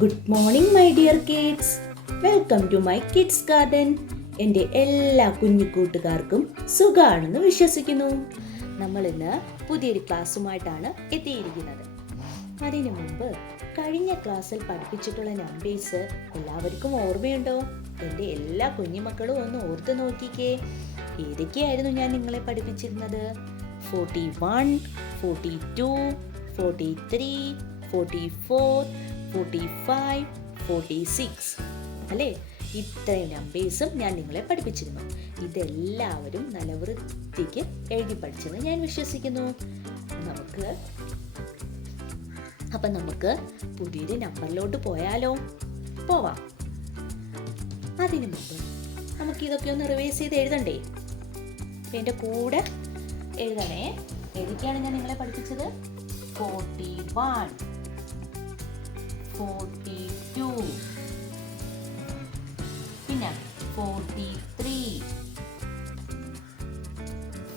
Good morning my dear kids. Welcome to my kids garden. എൻ്റെ എല്ലാ കുഞ്ഞു കൂട്ടുകാർക്കും സുഖമാണെന്ന് വിശ്വസിക്കുന്നു. നമ്മൾ ഇന്ന് പുതിയൊരു ക്ലാസ്സുമായിട്ടാണ് എത്തിയിരിക്കുന്നത്. അതിനു മുമ്പ് കഴിഞ്ഞ ക്ലാസ്സിൽ പഠിപ്പിച്ചിട്ടുള്ള നമ്പേഴ്സ് എല്ലാവർക്കും ഓർമ്മയുണ്ടോ? എൻ്റെ എല്ലാ കുഞ്ഞുമക്കളും ഒന്ന് ഓർത്ത് നോക്കിക്കേ. ഏതൊക്കെയായിരുന്നു ഞാൻ നിങ്ങളെ പഠിപ്പിച്ചിരുന്നത്? 41, 42, 43, 44, 45, 46 അല്ലേ? ഇത്രയും നമ്പേഴ്സും ഞാൻ നിങ്ങളെ പഠിപ്പിച്ചിരുന്നു. ഇതെല്ലാവരും നല്ല വൃത്തിക്ക് എഴുതി പഠിച്ചെന്ന് ഞാൻ വിശ്വസിക്കുന്നു. നമുക്ക് പുതിയൊരു നമ്പറിലോട്ട് പോയാലോ? പോവാം. അതിനു മുമ്പ് നമുക്ക് ഇതൊക്കെ ഒന്ന് റിവൈസ് ചെയ്ത് എഴുതണ്ടേ? എൻ്റെ കൂടെ എഴുതണേ. ഏതൊക്കെയാണ് ഞാൻ നിങ്ങളെ പഠിപ്പിച്ചത്? 41, 42, പിന്നെ 43,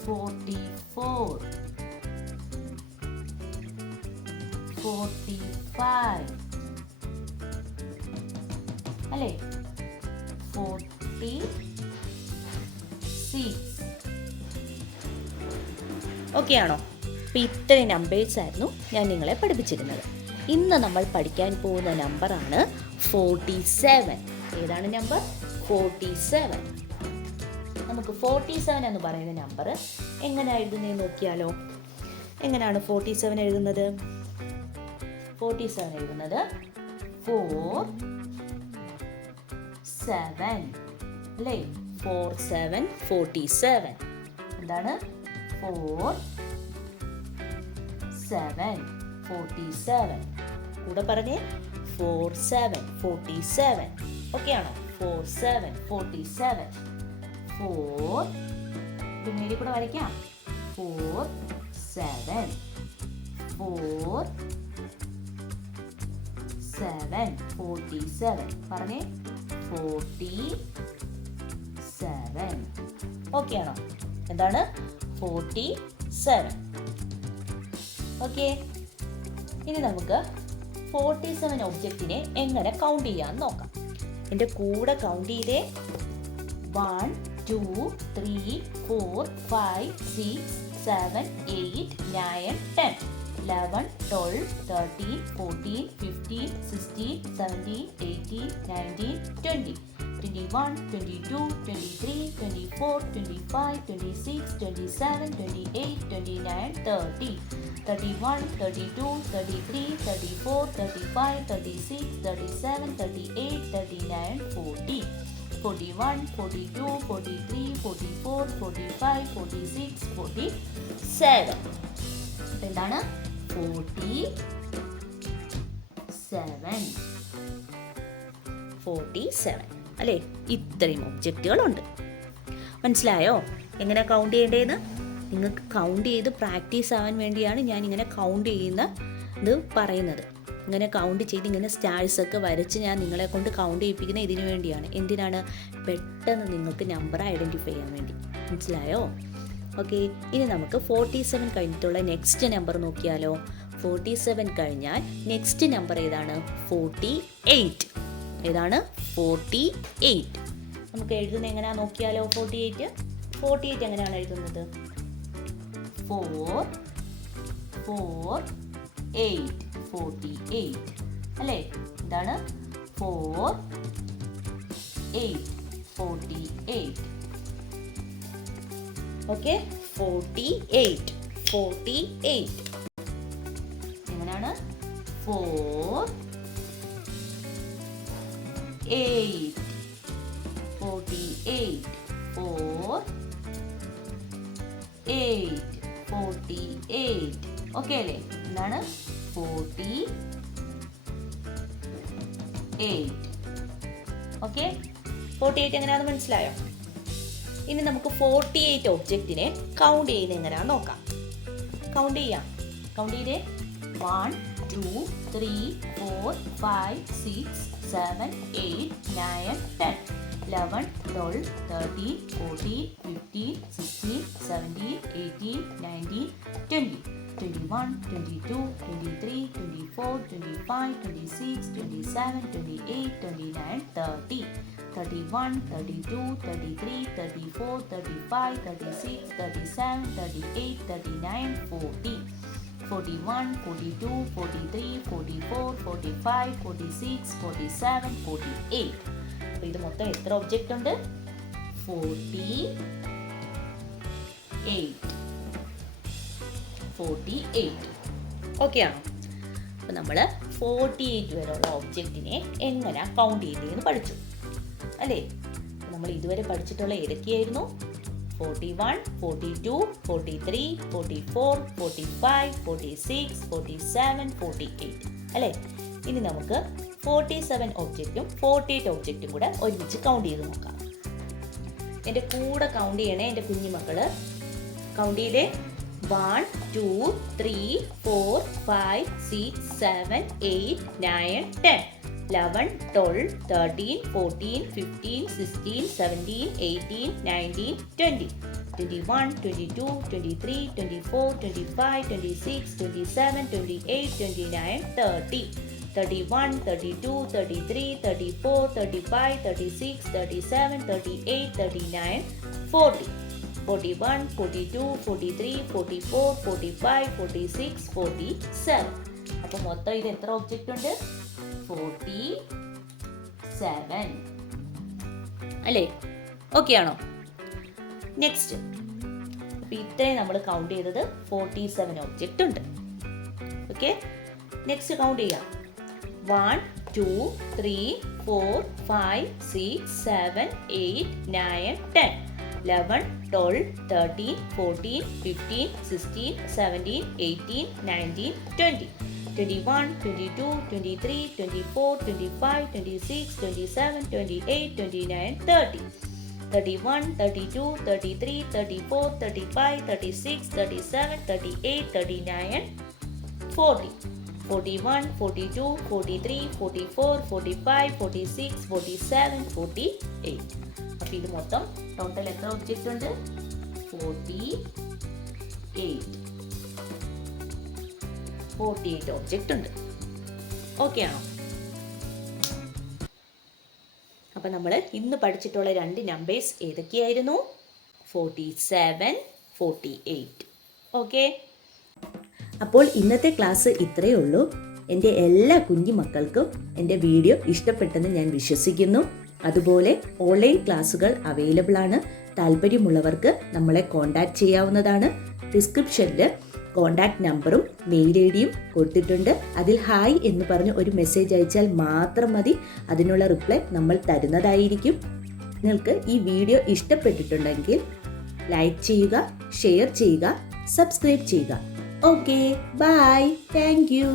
44, 45 അല്ലേ? 46. ഓക്കെ ആണോ? അപ്പം ഇത്രയും നമ്പേഴ്സ് ആയിരുന്നു ഞാൻ നിങ്ങളെ പഠിപ്പിച്ചിരുന്നത്. ഇന്ന് നമ്മൾ പഠിക്കാൻ പോകുന്ന നമ്പറാണ് 47. ഏതാണ് നമ്പർ? 47. നമുക്ക് 47 എന്ന് പറയുന്ന നമ്പർ എങ്ങനെ എഴുതുന്നതെന്ന് നോക്കിയാലോ? എങ്ങനെയാണ് 47 എഴുതുന്നത്? 47 എഴുതുന്നത് 4, 7 അല്ലേ? 4, 7, 47. എന്താണ്? 4, 7, 47. കൂടെ പറഞ്ഞേ, 4, 7, 47. ഓക്കെ ആണോ? 4, 7, 47. 4 പിന്നീട് കൂടെ വരയ്ക്കാം. 4, 7, 4, 7, 47. പറഞ്ഞേ, 47. ഓക്കെ ആണോ? എന്താണ്? 47. ഓക്കെ. ഇനി നമുക്ക് 47 ഒബ്ജക്റ്റിനെ എങ്ങനെ കൗണ്ട് ചെയ്യാന്ന് നോക്കാം. എൻ്റെ കൂടെ കൗണ്ട് ചെയ്തേ. 1, 2, 3, 4, 5, 6, 7, 8, 9, 10, 11, 12, 13, 14, 15, 16, 17, 18, 19, 20, 21, 22, 23, 24, 25, 26, 27, 28, 29, 30, 31, 32, 33, 34, 35, 36, 37, 38, 39, 40, 41, 42, 43, 44, 45, 46, 47. എന്താണ്? 47 അല്ലേ? ഇത്രയും ഒബ്ജക്റ്റുകളുണ്ട്. മനസ്സിലായോ എങ്ങനെ കൗണ്ട് ചെയ്യേണ്ടതെന്ന്? നിങ്ങൾക്ക് കൗണ്ട് ചെയ്ത് പ്രാക്ടീസ് ആവാൻ വേണ്ടിയാണ് ഞാൻ ഇങ്ങനെ കൗണ്ട് ഇത് പറയുന്നത്. ഇങ്ങനെ കൗണ്ട് ചെയ്ത് ഇങ്ങനെ സ്റ്റാർസൊക്കെ വരച്ച് ഞാൻ നിങ്ങളെ കൊണ്ട് കൗണ്ട് ചെയ്യിപ്പിക്കുന്നത് ഇതിനു വേണ്ടിയാണ്. എന്തിനാണ്? പെട്ടെന്ന് നിങ്ങൾക്ക് നമ്പർ ഐഡൻറ്റിഫൈ ചെയ്യാൻ വേണ്ടി. മനസ്സിലായോ? ഓക്കെ. ഇനി നമുക്ക് 47 കഴിഞ്ഞിട്ടുള്ള നെക്സ്റ്റ് നമ്പർ നോക്കിയാലോ? 47 കഴിഞ്ഞാൽ നെക്സ്റ്റ് നമ്പർ ഏതാണ്? 48. ഏതാണ്? 48. നമുക്ക് എഴുതുന്നത് എങ്ങനെയാ നോക്കിയാലോ? 48 എങ്ങനെയാണ് എഴുതുന്നത്? 4, 4, 8, 48 അല്ലേ? എന്താണ്? 4, 8, 48. ഓക്കെ. 48 എങ്ങനെയാണ്? 4, 8, 48. 4, 8, 48. ഓക്കെ അല്ലേ? എന്താണ്? 48. ഓക്കെ. 48 എങ്ങനെയാണെന്ന് മനസ്സിലായോ? ഇനി നമുക്ക് 48 ഒബ്ജക്റ്റിനെ കൗണ്ട് ചെയ്യുന്നത് എങ്ങനെയാണെന്ന് നോക്കാം. കൗണ്ട് ചെയ്യാം. കൗണ്ട് ചെയ്തേ. 1, 2, 3, 4, 5, 6, 7, 8, 9, 10, 11, 12, 13, 14, 15, 16, 17, 18, 19, 20, 21, 22, 23, 24, 25, 26, 27, 28, 29, 30. 31, 32, 33, 34, 35, 36, 37, 38, 39, 40. 41, 42, 43, 44, 45, 46, 47, 48. അപ്പോൾ ഇത് മൊത്തം എത്ര ഒബ്ജക്റ്റ് ഉണ്ട്? 48. ഓക്കെ ആണോ? അപ്പോൾ നമ്മൾ 48 വരെയുള്ള ഒബ്ജക്റ്റിനെ എങ്ങനെ കൗണ്ട് ചെയ്തതെന്ന് പഠിച്ചു അല്ലേ? നമ്മൾ ഇതുവരെ പഠിച്ചിട്ടുള്ള ഏതൊക്കെയായിരുന്നു? 41, 42, 43, 44, 45, 46, 47, 48 അല്ലേ? ഇനി നമുക്ക് 47 ഒബ്ജക്റ്റും 48 ഒബ്ജക്റ്റും കൂടെ ഒരുമിച്ച് കൗണ്ട് ചെയ്ത് നോക്കാം. എൻ്റെ കൂടെ കൗണ്ട് ചെയ്യണേ എൻ്റെ കുഞ്ഞുമക്കള്. കൗണ്ട് ചെയ്തേ. 1, 2, 3, 4, 5, 6, 7, 8, 9, 10, 11, 12, 13, 14, 15, 16, 17, 18, 19, 20, 21, 22, 23, 24, 25, 26, 27, 28, 29, 30, 31, 32, 33, 34, 35, 36, 37, 38, 39, 40. 41, 42, 43, 44, 45, 46, 47. അപ്പോൾ മൊത്തം ഇത് എത്ര ഒബ്ജക്റ്റ് ഉണ്ട്? 47 അല്ലേ? ഓക്കെ ആണോ? നെക്സ്റ്റ്. അപ്പോൾ ഇത്രയും നമ്മൾ കൗണ്ട് ചെയ്തത് 47 ഒബ്ജക്റ്റ് ഉണ്ട്. ഓക്കെ, നെക്സ്റ്റ് കൗണ്ട് ചെയ്യാം. 1, 2, 3, 4, 5, 6, 7, 8, 9, 10, 11, 12, 13, 14, 15, 16, 17, 18, 19, 20, 21, 22, 23, 24, 25, 26, 27, 28, 29, 30, 31, 32, 33, 34, 35, 36, 37, 38, 39, 40, 41, 42, 43, 44, 45, 46, 47, 48. അപ്പോൾ ഇത് മൊത്തം ടോട്ടൽ എത്ര ഒബ്ജക്റ്റ് ഉണ്ട്? 48 ഒബ്ജക്റ്റ് ഉണ്ട്. ഓക്കെ ആണോ? അപ്പോൾ നമ്മൾ ഇന്ന് പഠിച്ചിട്ടുള്ള രണ്ട് നമ്പേഴ്സ് ഏതൊക്കെയായിരുന്നു? 47, 48. ഓക്കെ, അപ്പോൾ ഇന്നത്തെ ക്ലാസ് ഇത്രയേ ഉള്ളൂ. എൻ്റെ എല്ലാ കുഞ്ഞു മക്കൾക്കും എൻ്റെ വീഡിയോ ഇഷ്ടപ്പെട്ടെന്ന് ഞാൻ വിശ്വസിക്കുന്നു. അതുപോലെ ഓൺലൈൻ ക്ലാസ്സുകൾ അവൈലബിൾ ആണ്. താല്പര്യമുള്ളവർക്ക് നമ്മളെ കോൺടാക്റ്റ് ചെയ്യാവുന്നതാണ്. ഡിസ്ക്രിപ്ഷനിൽ കോൺടാക്റ്റ് നമ്പറും മെയിൽ ഐ ഡിയും കൊടുത്തിട്ടുണ്ട്. അതിൽ ഹായ് എന്ന് പറഞ്ഞ് ഒരു മെസ്സേജ് അയച്ചാൽ മാത്രം മതി. അതിനുള്ള റിപ്ലൈ നമ്മൾ തരുന്നതായിരിക്കും. നിങ്ങൾക്ക് ഈ വീഡിയോ ഇഷ്ടപ്പെട്ടിട്ടുണ്ടെങ്കിൽ ലൈക്ക് ചെയ്യുക, ഷെയർ ചെയ്യുക, സബ്സ്ക്രൈബ് ചെയ്യുക. Okay, bye, thank U.